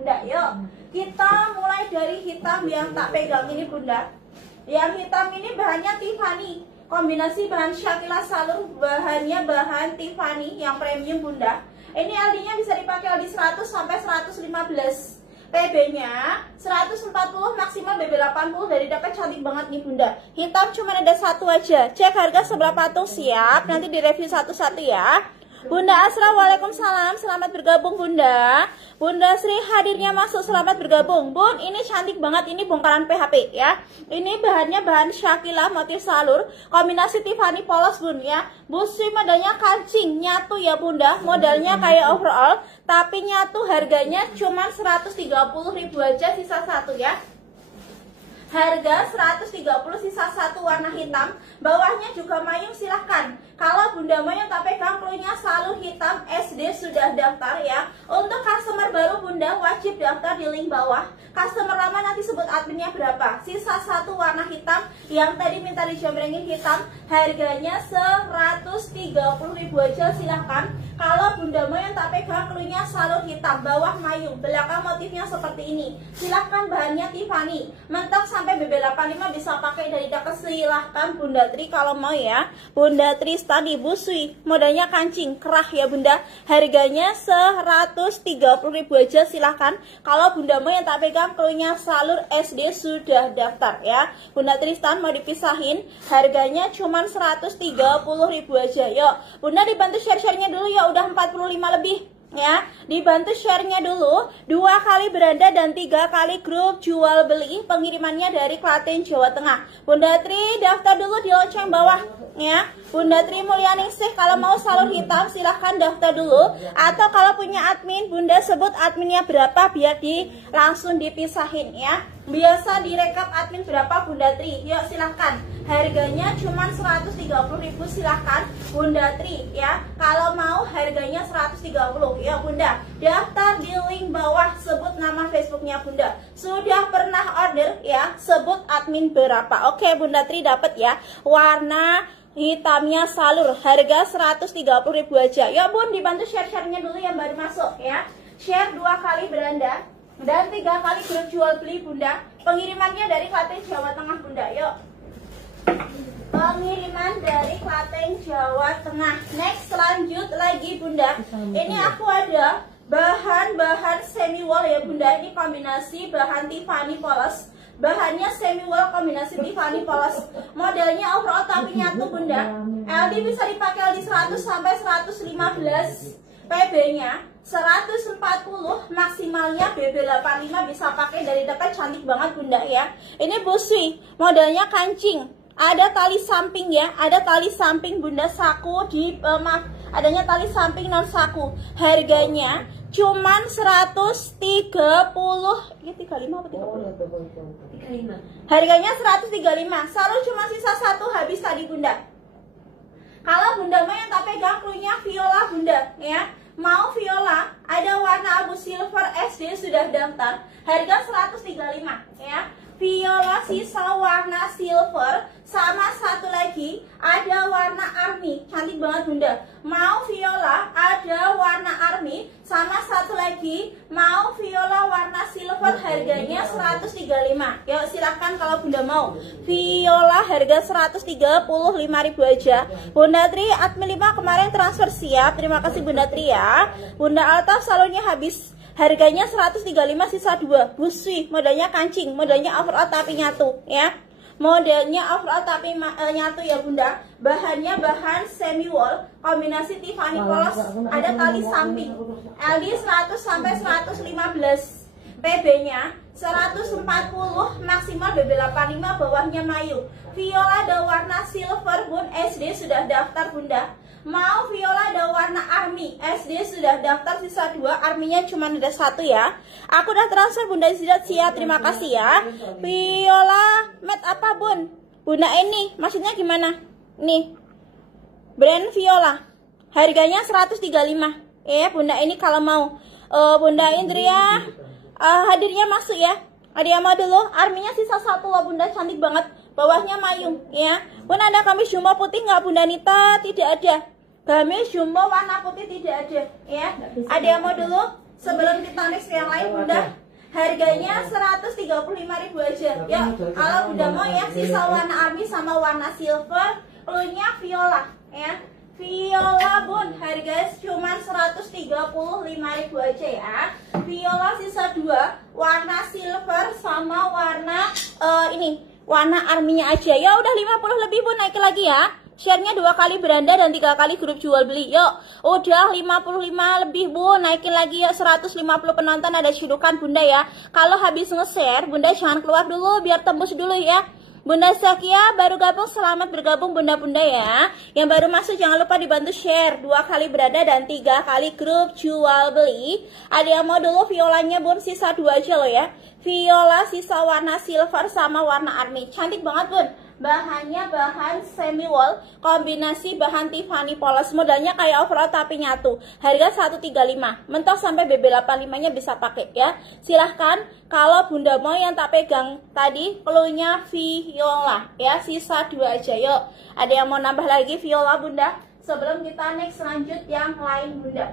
bunda. Yuk kita mulai dari hitam yang tak pegang ini bunda. Yang hitam ini bahannya Tiffany, kombinasi bahan Shakila Salur, bahannya bahan Tiffany yang premium bunda. Ini LD nya bisa dipakai LD 100 sampai 115, PB nya 140, maksimal BB 80. Dari dekat cantik banget nih bunda. Hitam cuma ada satu aja. Cek harga seberapa tuh, siap nanti direview satu-satu ya. Bunda Asra, waalaikumsalam, selamat bergabung bunda. Bunda Sri hadirnya masuk, selamat bergabung. Bun, ini cantik banget, ini bongkaran PHP ya. Ini bahannya bahan Shakila motif salur, kombinasi Tiffany polos bun ya. Busui modalnya kancing, nyatu ya bunda. Modalnya kayak overall, tapi nyatu, harganya cuma 130.000 aja, sisa satu ya. Harga 130, sisa satu, warna hitam. Bawahnya juga mayung, silahkan. Kalau bunda mau yang tak pegang cluenya salur hitam, SD sudah daftar ya. Untuk customer baru bunda wajib daftar di link bawah. Customer lama nanti sebut adminnya berapa. Sisa satu, warna hitam. Yang tadi minta dijambrengin hitam, harganya 130.000 aja, silahkan. Kalau bunda mau yang tak pegang cluenya salur hitam, bawah mayung, belakang motifnya seperti ini. Silahkan, bahannya Tiffany. Mentok sampai BB 85 bisa pakai dari dekat, silahkan bunda Tri kalau mau ya. Bunda Tri tadi busui, modalnya kancing, kerah ya bunda. Harganya 130.000 aja, silahkan. Kalau bunda mau yang tak pegang cluenya salur SD sudah daftar ya. Bunda Tristan mau dipisahin, harganya cuma 130.000 aja. Yuk bunda dibantu share-share-nya dulu ya, udah 45 lebih ya. Dibantu share-nya dulu, 2 kali beranda dan 3 kali grup jual beli. Pengirimannya dari Klaten, Jawa Tengah. Bunda Tri daftar dulu di lonceng bawah ya. Bunda Tri Mulyaningsih, kalau mau salur hitam silahkan daftar dulu. Atau kalau punya admin, bunda sebut adminnya berapa biar langsung dipisahin ya. Biasa direkap admin berapa bunda Tri. Yuk silahkan, harganya cuma 130.000, silahkan bunda Tri ya. Kalau mau harganya 130 ya bunda. Daftar di link bawah, sebut nama Facebooknya bunda. Sudah pernah order ya, sebut admin berapa. Oke bunda Tri dapat ya. Warna hitamnya salur, harga 130.000 aja. Yuk bun, dibantu share-share-nya dulu yang baru masuk ya. Share 2 kali beranda dan 3 kali grup jual beli bunda. Pengirimannya dari Klaten, Jawa Tengah bunda. Yuk, pengiriman dari Klaten, Jawa Tengah. Next, lanjut lagi bunda. Ini aku ada bahan-bahan semi wall ya bunda. Ini kombinasi bahan Tiffany polos. Bahannya semi wall kombinasi Tiffany polos. Modelnya overall tapi nyatu bunda. LD bisa dipakai LD 100 sampai 115. PB nya 140, maksimalnya BB 85 bisa pakai dari dekat, cantik banget bunda ya. Ini busui, modelnya kancing. Ada tali samping ya, ada tali samping bunda, saku di maaf, adanya tali samping non saku. Harganya cuman 130, ini 35 apa 30? 35. Harganya 135. Selalu cuma sisa satu, habis tadi bunda. Kalau bunda mau yang tak pegang cluenya viola bunda ya. Mau viola, ada warna abu silver SD sudah daftar. Harga 135 ya. Viola sisa warna silver, sama satu lagi ada warna army, cantik banget bunda. Mau viola, ada warna army, sama satu lagi mau viola warna silver, harganya 135. Yuk silahkan kalau bunda mau. Viola harga 135.000 aja. Bunda Tri admin 5 kemarin transfer, siap. Terima kasih bunda Tri ya. Bunda Alta salonnya habis. Harganya 135, sisa 2. Busui, modelnya kancing, modelnya overall tapi nyatu ya. Modelnya overall tapi nyatu ya bunda. Bahannya bahan semi wall, kombinasi Tiffany polos, ada tali samping. LD 100 sampai 115. PB nya 140, maksimal BB 85, bawahnya mayu. Viola ada warna silver bun, SD sudah daftar bunda. Mau viola ada warna army, SD sudah daftar, sisa 2. Arminya cuma ada 1 ya. Aku udah transfer bunda, siap, terima kasih ya. Viola matte apa bun? Bunda ini maksudnya gimana? Nih brand viola, harganya 135 ya bunda ini kalau mau. Bunda Indria hadirnya masuk ya. Ada yang mau dulu? Arminya sisa 1 loh bunda, cantik banget. Bawahnya mayung ya. Bun, ada kamis jumbo putih nggak bunda Nita? Tidak ada. Gamis jumbo warna putih tidak ada ya. Ada yang mau dulu? Sebelum kita next yang lain bunda, harganya 135.000 aja. Yuk, kalau bunda mau ya sisa warna army sama warna silver, cluenya viola ya. Viola bun, harganya cuma 135.000 aja ya. Viola sisa 2, warna silver sama warna ini, warna arminya aja. Ya udah 50 lebih bun, naik lagi ya. Share-nya 2 kali beranda dan 3 kali grup jual beli. Yuk, udah 55 lebih bun, naikin lagi ya. 150 penonton ada cidukan bunda ya. Kalau habis nge-share, bunda jangan keluar dulu biar tembus dulu ya. Bunda Zakia baru gabung, selamat bergabung bunda-bunda ya. Yang baru masuk jangan lupa dibantu share 2 kali berada dan 3 kali grup jual beli. Ada yang mau dulu violanya bun, sisa 2 aja loh ya. Viola sisa warna silver sama warna army. Cantik banget bun. Bahannya bahan semi wool, kombinasi bahan Tiffany polos, modelnya kayak overall tapi nyatu. Harga 135, mentok sampai BB85 nya bisa pakai ya. Silahkan kalau bunda mau yang tak pegang tadi cluenya viola ya, sisa 2 aja. Yuk, ada yang mau nambah lagi viola bunda? Sebelum kita next lanjut yang lain bunda.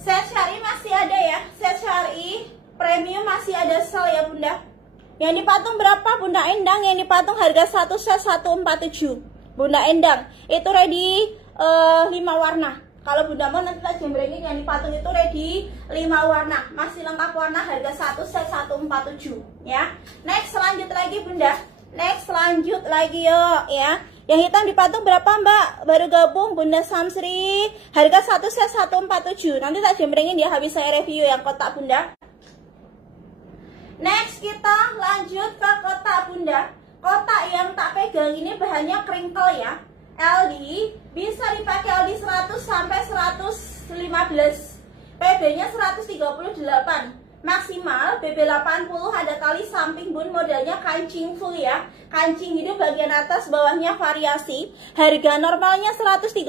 Set syari masih ada ya, set syari premium masih ada sale ya bunda. Yang dipatung berapa bunda Endang? Yang dipatung harga 1 set 147 bunda Endang. Itu ready 5 warna. Kalau bunda mau nanti kita jembrengin yang dipatung itu ready 5 warna. Masih lengkap warna, harga 1 set 147 ya. Next lanjut lagi bunda. Next lanjut lagi yuk ya. Yang hitam dipatung berapa mbak? Baru gabung bunda Samsri. Harga 1 set 147. Nanti tak jembrengin ya habis saya review yang kotak bunda. Next kita lanjut ke kotak bunda. Kotak yang tak pegang ini bahannya crinkle ya. LD bisa dipakai LD 100 sampai 115. PB nya 138. Maksimal BB 80, ada tali samping bun, modelnya kancing full ya. Kancing ini bagian atas bawahnya variasi. Harga normalnya 135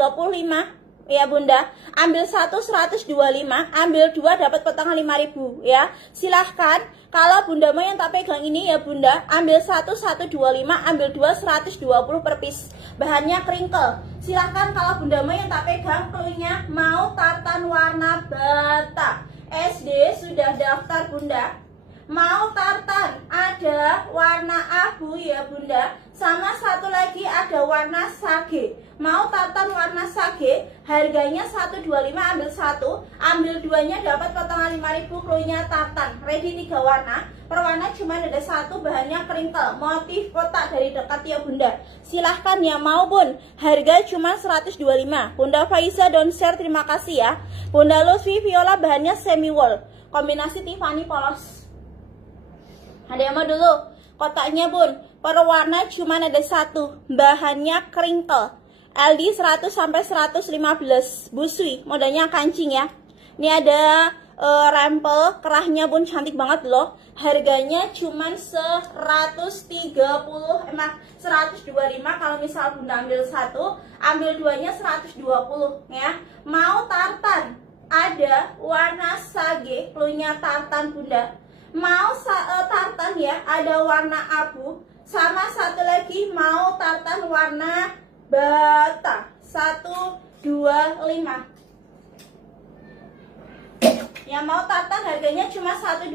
ya bunda. Ambil 1 125, ambil 2 dapat potongan 5.000 ya. Silahkan kalau bunda mau yang tak pegang ini ya bunda, ambil 1 125, ambil 2 120 per piece. Bahannya crinkle. Silahkan kalau bunda mau yang tak pegang, cluenya mau tartan warna bata. SD sudah daftar bunda. Mau tartan ada warna abu ya bunda. Sama satu lagi ada warna sage. Mau tartan warna sage, harganya 125, ambil 1, ambil 2-nya dapat potongan 5.000, cluenya tartan. Ready 3 warna. Per warna cuma ada 1, bahannya crinkle. Motif kotak dari dekat ya bunda. Silahkan yang mau bun. Harga cuma 125. Bunda Faiza don't share, terima kasih ya. Bunda Lutfi viola bahannya semi wool, kombinasi Tiffany polos. Ada yang mau dulu? Kotaknya bun, per warna cuma ada 1, bahannya crinkle. LD 100 sampai 115, busui, modelnya kancing ya. Ini ada rempel kerahnya bun, cantik banget loh. Harganya cuma 125 kalau misal bunda ambil 1, ambil 2-nya 120 ya. Mau tartan ada warna sage, cluenya tartan bunda. Mau tartan ya, ada warna abu. Sama satu lagi mau tartan warna bata. 125. Yang mau tartan harganya cuma 125.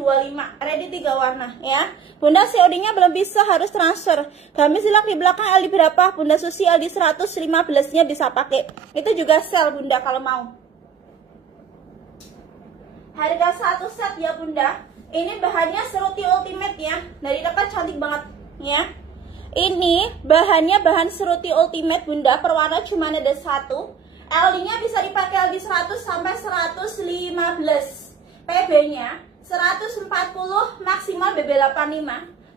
Ready 3 warna ya. Bunda COD-nya belum bisa, harus transfer. Kami silak di belakang LD berapa? Bunda Susi LD 115-nya bisa pakai. Itu juga sel bunda kalau mau. Harga 1 set ya bunda. Ini bahannya Seruti Ultimate ya. Dari dekat cantik banget ya. Ini bahannya bahan Seruti Ultimate bunda. Per warna cuma ada 1. LD-nya bisa dipakai LD 100 sampai 115. PB-nya 140, maksimal BB85.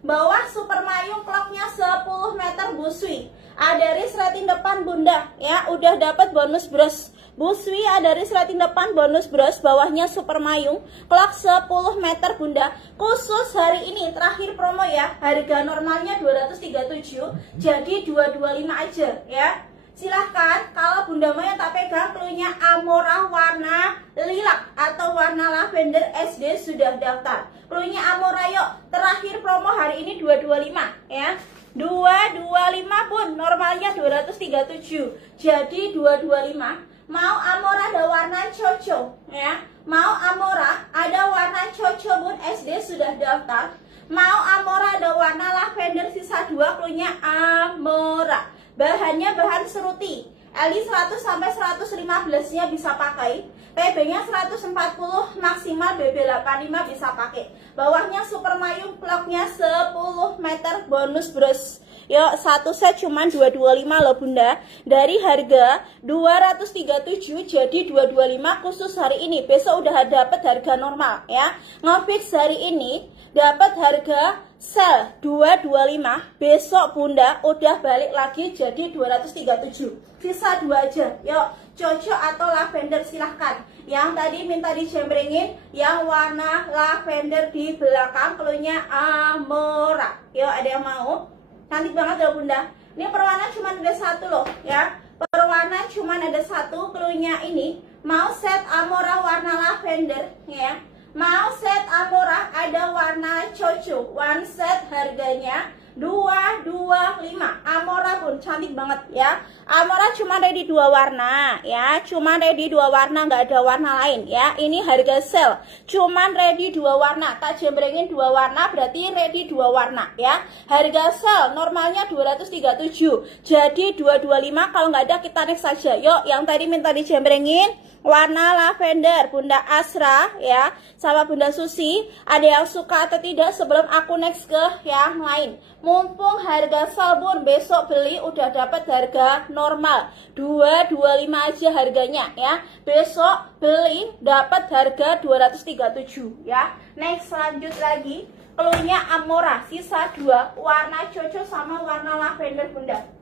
Bawah super mayung, clocknya 10 meter busui. Ada resleting depan bunda ya. Udah dapat bonus bros. Busui ada resleting depan, bonus bros, bawahnya super mayung, clock 10 meter bunda. Khusus hari ini terakhir promo ya. Harga normalnya 237, jadi 225 aja ya. Silahkan kalau bunda mau yang tak pegang, cluenya Amora warna lilac atau warna lavender SD sudah daftar. Cluenya Amora yuk. Terakhir promo hari ini 225 ya. 225 pun normalnya 237, jadi 225. Mau Amora ada warna coco ya. Mau Amora ada warna coco bun, SD sudah daftar. Mau Amora ada warna lavender sisa 2, cluenya Amora. Bahannya bahan seruti. LI 100 sampai 115 nya bisa pakai. PB nya 140 maksimal, BB 85 bisa pakai. Bawahnya super mayung, vlognya 10 meter bonus bros. Yuk, satu set cuman 225 loh bunda. Dari harga 237 jadi 225 khusus hari ini. Besok udah dapat harga normal ya. Ngefix hari ini dapat harga sel 225. Besok bunda udah balik lagi jadi 237. Sisa 2 aja. Yuk, cocok atau lavender silahkan. Yang tadi minta dijembrengin yang warna lavender di belakang, cluenya Amora. Yuk, ada yang mau? Cantik banget ya bunda. Ini perwarna cuma ada satu loh ya. Perwarna cuma ada satu, cluenya ini. Mau set Amora warna lavender ya. Mau set Amora ada warna coco. One set harganya 225. Amora pun cantik banget ya. Amora cuma ready 2 warna ya. Cuma ready 2 warna, nggak ada warna lain ya. Ini harga sale. Cuman ready 2 warna. Tak jembrengin 2 warna berarti ready 2 warna ya. Harga sale normalnya 237. Jadi 225, kalau nggak ada kita next saja. Yuk, yang tadi minta dijembrengin warna lavender Bunda Asra ya, sama Bunda Susi, ada yang suka atau tidak sebelum aku next ke yang lain. Mumpung harga salbun, besok beli udah dapat harga normal 225 aja harganya ya. Besok beli dapat harga 237 ya. Next lanjut lagi, cluenya Amora sisa 2, warna coco sama warna lavender bunda.